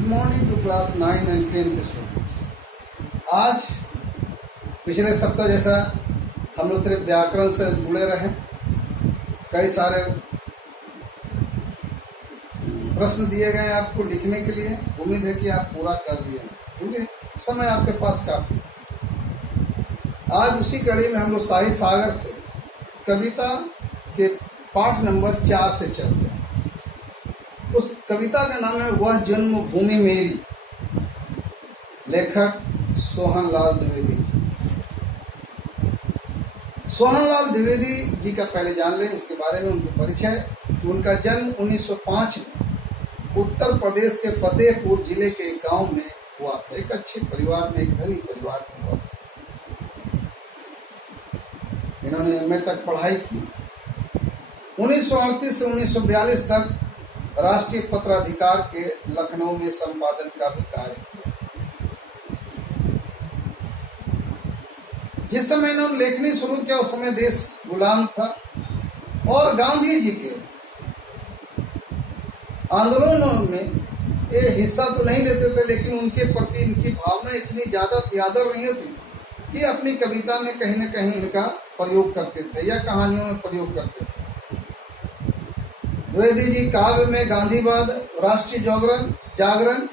Good morning to class 9 and 10th students. आज पिछले सप्ताह जैसा हम लोग सिर्फ व्याकरण से जुड़े रहे। कई सारे प्रश्न दिए गए आपको लिखने के लिए। उम्मीद है कि आप पूरा कर लिए हैं क्योंकि समय आपके पास काफ़ी है। आज उसी कड़ी में हम लोग साहित्य सागर से कविता के पाठ नंबर 4 से चलते हैं। उस कविता का नाम है वह जन्मभूमि मेरी, लेखक सोहनलाल द्विवेदी। सोहनलाल द्विवेदी जी का पहले जान लें, उसके बारे में उनका परिचय। उनका जन्म 1905 में उत्तर प्रदेश के फतेहपुर जिले के एक गांव में हुआ था। एक अच्छे परिवार में, एक धनी परिवार में हुआ था। इन्होंने एमए तक पढ़ाई की। 1938 से 1942 तक राष्ट्रीय पत्राधिकार के लखनऊ में संपादन का भी कार्य किया। जिस समय इन्होंने लेखनी शुरू किया उस समय देश गुलाम था और गांधी जी के आंदोलनों में ये हिस्सा तो नहीं लेते थे, लेकिन उनके प्रति इनकी भावना इतनी ज्यादा थी, आदर नहीं थी कि अपनी कविता में कहीं न कहीं इनका प्रयोग करते थे या कहानियों में प्रयोग करते थे। द्विवेदी जी काव्य में गांधीवाद, राष्ट्रीय जागरण,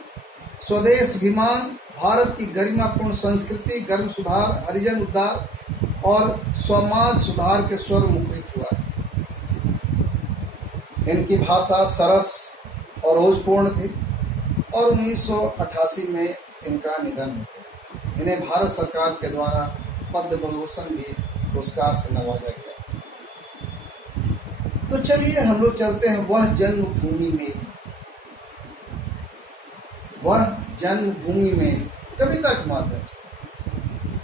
स्वदेश अभिमान, भारत की गरिमापूर्ण संस्कृति, गर्म सुधार, हरिजन उद्धार और समाज सुधार के स्वर मुखरित हुआ है। इनकी भाषा सरस और रोजपूर्ण थी और 1988 में इनका निधन हो गया। इन्हें भारत सरकार के द्वारा पद्म भूषण भी पुरस्कार से नवाजा गया। तो चलिए हम लोग चलते हैं वह जन्मभूमि मेरी। वह जन्मभूमि मेरी कविता के माध्यम से।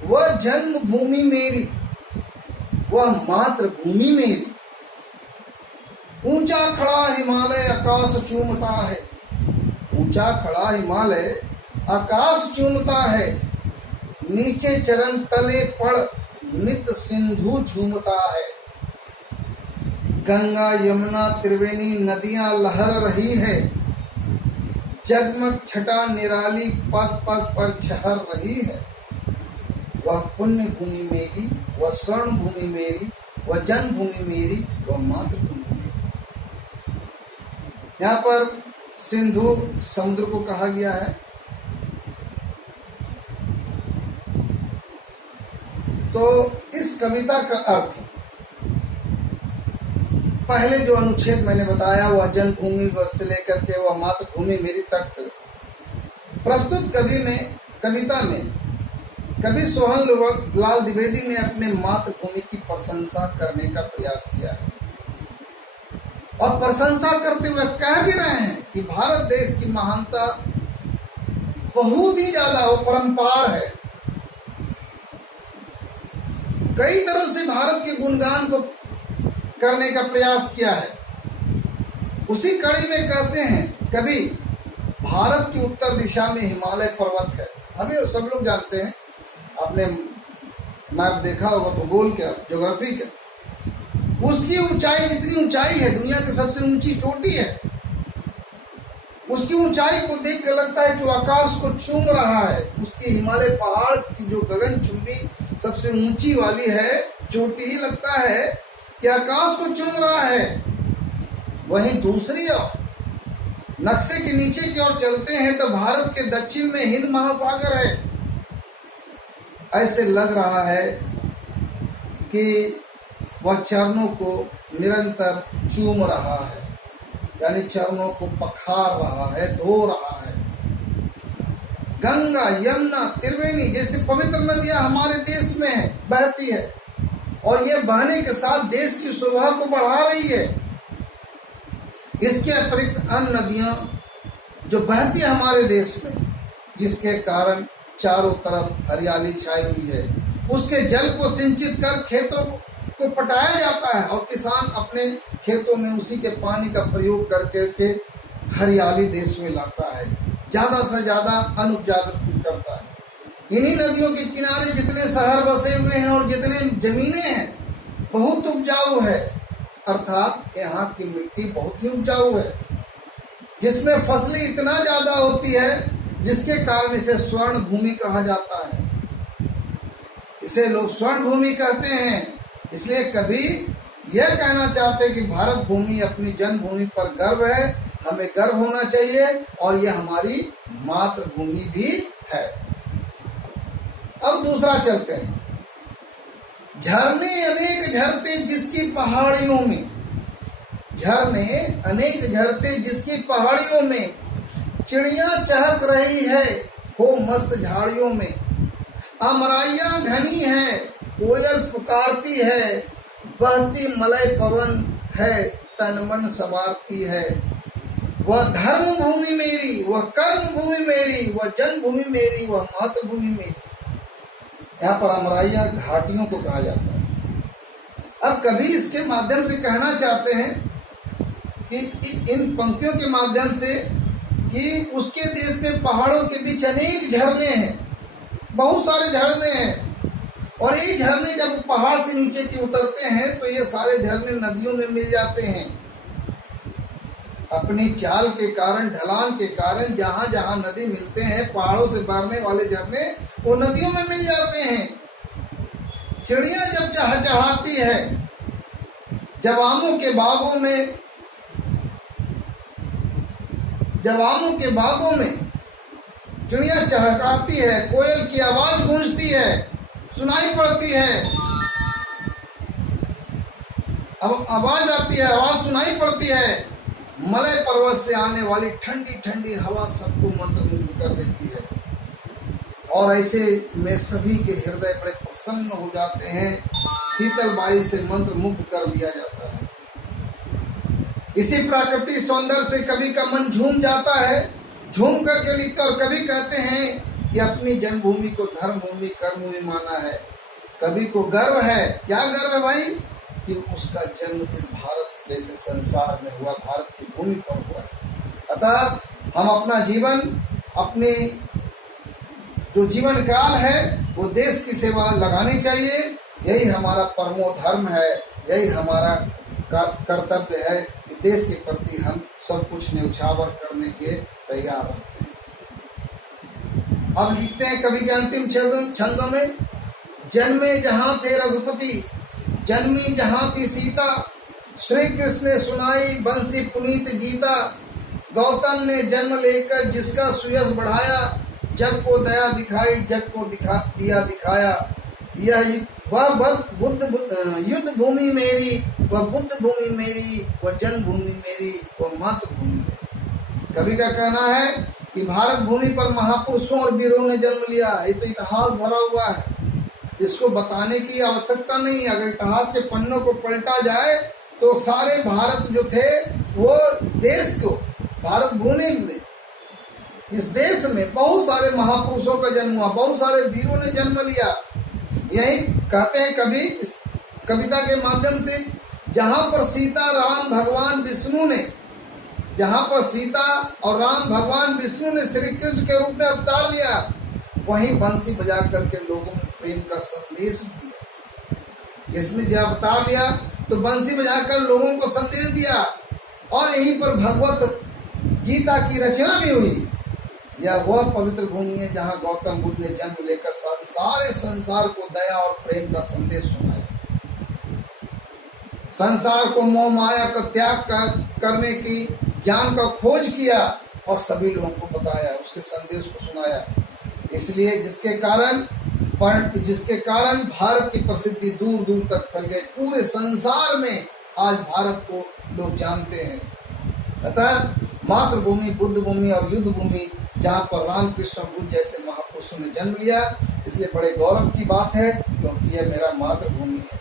वह जन्मभूमि मेरी, वह मातृभूमि मेरी, ऊंचा खड़ा हिमालय आकाश चूमता है। ऊंचा खड़ा हिमालय आकाश चूमता है, नीचे चरण तले पड़ नित सिंधु झूमता है। गंगा यमुना त्रिवेणी नदियां लहर रही है, जगमग छटा निराली पग पग पर छहर रही है। वह पुण्य भूमि मेरी, वह स्वर्ण भूमि मेरी, वह जन्मभूमि मेरी, वह मातृभूमि मेरी। यहाँ पर सिंधु समुद्र को कहा गया है। तो इस कविता का अर्थ, पहले जो अनुच्छेद मैंने बताया वह जन्मभूमि से लेकर के वह मातृभूमि मेरी तक, प्रस्तुत कविता में कवि सोहनलाल द्विवेदी ने अपने मातृभूमि की प्रशंसा करने का प्रयास किया है और प्रशंसा करते हुए कह भी रहे हैं कि भारत देश की महानता बहुत ही ज्यादा अपरंपार है। कई तरह से भारत के गुणगान को करने का प्रयास किया है। उसी कड़ी में कहते हैं कभी भारत की उत्तर दिशा में हिमालय पर्वत है। अभी सब लोग जानते हैं, आपने मैप देखा होगा भूगोल का, ज्योग्राफी का। उसकी ऊंचाई जितनी ऊंचाई है, दुनिया की सबसे ऊंची चोटी है। उसकी ऊंचाई को देख कर लगता है कि वो आकाश को चूम रहा है। उसकी हिमालय पहाड़ की जो गगनचुंबी सबसे ऊंची वाली है चोटी, ही लगता है कि आकाश को चूम रहा है। वहीं दूसरी ओर नक्शे के नीचे की ओर चलते हैं तो भारत के दक्षिण में हिंद महासागर है। ऐसे लग रहा है कि वह चरणों को निरंतर चूम रहा है, यानी चरणों को पखार रहा है, धो रहा है। गंगा यमुना त्रिवेणी जैसे पवित्र नदियां हमारे देश में है, बहती है और ये बहने के साथ देश की शोभा को बढ़ा रही है। इसके अतिरिक्त अन्य नदियां जो बहती है हमारे देश में, जिसके कारण चारों तरफ हरियाली छाई हुई है, उसके जल को सिंचित कर खेतों को पटाया जाता है और किसान अपने खेतों में उसी के पानी का प्रयोग करके हरियाली देश में लाता है, ज्यादा से ज्यादा अन्न उत्पादन करता है। इन्हीं नदियों के किनारे जितने शहर बसे हुए हैं और जितने जमीनें हैं बहुत उपजाऊ है, अर्थात यहाँ की मिट्टी बहुत ही उपजाऊ है। जिसमें फसलें इतना ज्यादा होती है जिसके कारण इसे स्वर्ण भूमि कहा जाता है। इसे लोग स्वर्ण भूमि कहते हैं। इसलिए कभी यह कहना चाहते हैं कि भारत भूमि अपनी जन्मभूमि पर गर्व है, हमें गर्व होना चाहिए और यह हमारी मातृभूमि भी है। अब दूसरा चलते हैं। झरने अनेक झरते जिसकी पहाड़ियों में, झरने अनेक झरते जिसकी पहाड़ियों में, चिड़िया चहक रही है हो मस्त झाड़ियों में, अमराइयां घनी है कोयल पुकारती है, बहती मलय पवन है तन मन संवारती है। वह धर्म भूमि मेरी, वह कर्म भूमि मेरी, वह जन्मभूमि मेरी, वह मातृभूमि मेरी। यहाँ पर अमराइया घाटियों को कहा जाता है। अब कभी इसके माध्यम से कहना चाहते हैं कि इन पंक्तियों के माध्यम से कि उसके देश में पहाड़ों के बीच अनेक झरने हैं, बहुत सारे झरने हैं, और ये झरने जब पहाड़ से नीचे की उतरते हैं तो ये सारे झरने नदियों में मिल जाते हैं। अपनी चाल के कारण, ढलान के कारण जहां जहां नदी मिलते हैं, पहाड़ों से बहने वाले झरने वो नदियों में मिल जाते हैं। चिड़िया जब चहचहाती है, जब आमों के बागों में, जब आमों के बागों में चिड़िया चहकाती है, कोयल की आवाज गूंजती है, सुनाई पड़ती है। अब आवाज आती है, आवाज सुनाई पड़ती है। मलय पर्वत से आने वाली ठंडी ठंडी हवा सबको मंत्रमुग्ध कर देती है और ऐसे में सभी के हृदय बड़े प्रसन्न हो जाते हैं। शीतल वायु से मंत्रमुग्ध कर लिया जाता है। इसी प्राकृतिक सौंदर्य से कवि का मन झूम जाता है, झूम करके लिखता, और कवि कहते हैं कि अपनी जन्मभूमि को धर्मभूमि कर्मभूमि माना है। कवि को गर्व है। क्या गर्व है भाई? कि उसका जन्म इस भारत जैसे संसार में हुआ, भारत की भूमि पर हुआ है। अतः हम अपना जीवन, अपने जो जीवन काल है वो देश की सेवा लगानी चाहिए। यही हमारा परमो धर्म है, यही हमारा कर्तव्य है कि देश के प्रति हम सब कुछ न्यौछावर करने के तैयार रहते हैं। अब लिखते हैं कवि के अंतिम छंदों में, जन्मे जहां थे रघुपति, जन्मी जहां थी सीता, श्री कृष्ण ने सुनाई बंसी पुनीत गीता, गौतम ने जन्म लेकर जिसका सुयश बढ़ाया, जग को दया दिखाई, जग को दिया दिखाया। यह वह बुद्ध युद्ध भूमि मेरी, वह बुद्ध भूमि मेरी, वह जन्मभूमि मेरी, वह मातृभूमि मेरी। कवि का कहना है कि भारत भूमि पर महापुरुषों और वीरों ने जन्म लिया। ये तो इतिहास भरा हुआ है, इसको बताने की आवश्यकता नहीं। अगर इतिहास के पन्नों को पलटा जाए तो सारे भारत जो थे वो देश को, भारत भूमि में, इस देश में बहुत सारे महापुरुषों का जन्म हुआ, बहुत सारे वीरों ने जन्म लिया। यही कहते हैं कवि इस कविता के माध्यम से, जहां पर सीता राम भगवान विष्णु ने, जहां पर सीता और राम भगवान विष्णु ने श्री कृष्ण के रूप में अवतार लिया, वहीं बंसी बजा करके लोगों में प्रेम का संदेश दिया। इसमें जब अवतार लिया तो बंसी बजाकर लोगों को संदेश दिया, और यहीं पर भगवत गीता की रचना भी हुई। यह वह पवित्र भूमि है जहां गौतम बुद्ध ने जन्म लेकर सारे संसार को दया और प्रेम का संदेश सुनाया, संसार को मोह माया का त्याग करने की ज्ञान का खोज किया और सभी लोगों को बताया, उसके संदेश को सुनाया। इसलिए जिसके कारण भारत की प्रसिद्धि दूर दूर तक फैल गई, पूरे संसार में आज भारत को लोग जानते हैं। अतः मातृभूमि, बुद्ध भूमि और युद्ध भूमि, जहाँ पर रामकृष्ण बुद्ध जैसे महापुरुषों ने जन्म लिया, इसलिए बड़े गौरव की बात है, क्योंकि यह मेरा मातृभूमि है।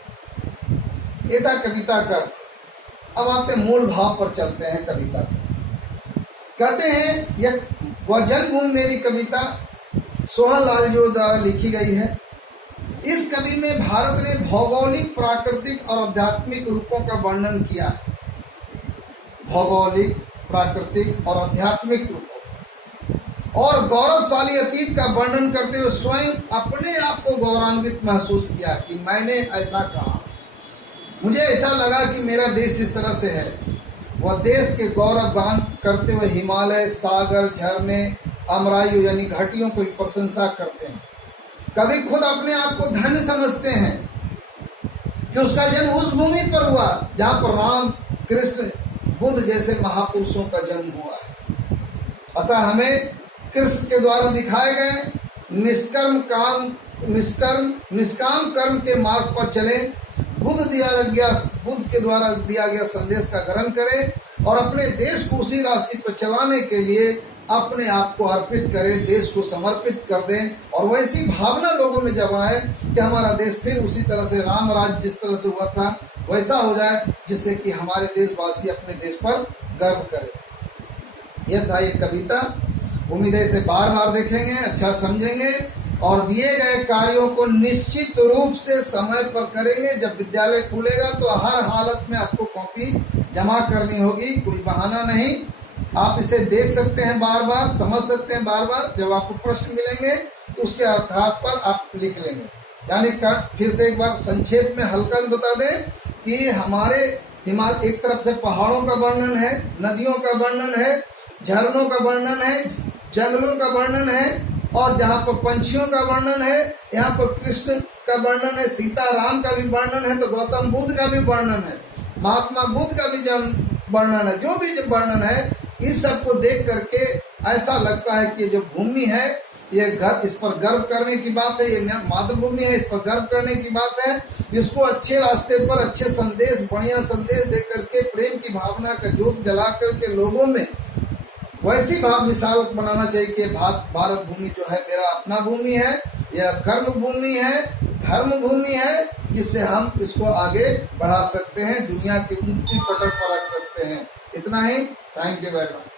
ये था कविता का अर्थ। अब आते मूल भाव पर चलते हैं कविता को। कहते हैं यह वह जन्मभूमि मेरी कविता सोहन लाल जो द्वारा लिखी गई है। इस कवि में भारत ने भौगोलिक, प्राकृतिक और आध्यात्मिक रूपों का वर्णन किया है। भौगोलिक, प्राकृतिक और आध्यात्मिक रूपों और गौरवशाली अतीत का वर्णन करते हुए स्वयं अपने आप को गौरवान्वित महसूस किया कि मैंने ऐसा कहा, मुझे ऐसा लगा कि मेरा देश इस तरह से है। वह देश के गौरव गान करते हुए हिमालय, सागर, झरने, अमरायु यानी घाटियों को भी प्रशंसा करते हैं। कभी खुद अपने आप को धन्य समझते हैं कि उसका जन्म उस भूमि पर हुआ जहाँ पर राम, कृष्ण, बुद्ध जैसे महापुरुषों का जन्म हुआ है। अतः हमें कृष्ण के द्वारा दिखाए गए निष्काम कर्म के मार्ग पर चलें, बुद्ध के द्वारा दिया गया संदेश का ग्रहण करें और अपने देश को उसी रास्ते पर चलाने के लिए अपने आप को अर्पित करें, देश को समर्पित कर दें। और वैसी भावना लोगों में जब आए कि हमारा देश फिर उसी तरह से राम राज्य जिस तरह से हुआ था वैसा हो जाए, जिससे कि हमारे देशवासी अपने देश पर गर्व करें। यह था ये कविता। उम्मीद है इसे बार बार देखेंगे, अच्छा समझेंगे और दिए गए कार्यों को निश्चित रूप से समय पर करेंगे। जब विद्यालय खुलेगा तो हर हालत में आपको कॉपी जमा करनी होगी, कोई बहाना नहीं। आप इसे देख सकते हैं बार बार, समझ सकते हैं बार बार। जब आपको प्रश्न मिलेंगे तो उसके आधार पर आप लिख लेंगे। यानी फिर से एक बार संक्षेप में हल्का बता दें कि हमारे हिमालय एक तरफ से पहाड़ों का वर्णन है, नदियों का वर्णन है, झरनों का वर्णन है, जंगलों का वर्णन है और जहाँ पर पंछियों का वर्णन है, यहाँ पर कृष्ण का वर्णन है, सीता राम का भी वर्णन है, तो गौतम बुद्ध का भी वर्णन है, महात्मा बुद्ध का भी वर्णन है। जो भी वर्णन है इस सब को देख करके ऐसा लगता है कि जो भूमि है ये इस पर गर्व करने की बात है, ये मातृभूमि है, इस पर गर्व करने की बात है। इसको अच्छे रास्ते पर अच्छे संदेश, बढ़िया संदेश दे करके प्रेम की भावना का ज्योत जला करके लोगों में वैसी भाव मिसाल बनाना चाहिए कि भारत भूमि जो है मेरा अपना भूमि है, यह कर्म भूमि है, धर्म भूमि है, जिससे हम इसको आगे बढ़ा सकते हैं, दुनिया के ऊंची पटल पर रख सकते हैं। इतना ही। Thank you very much.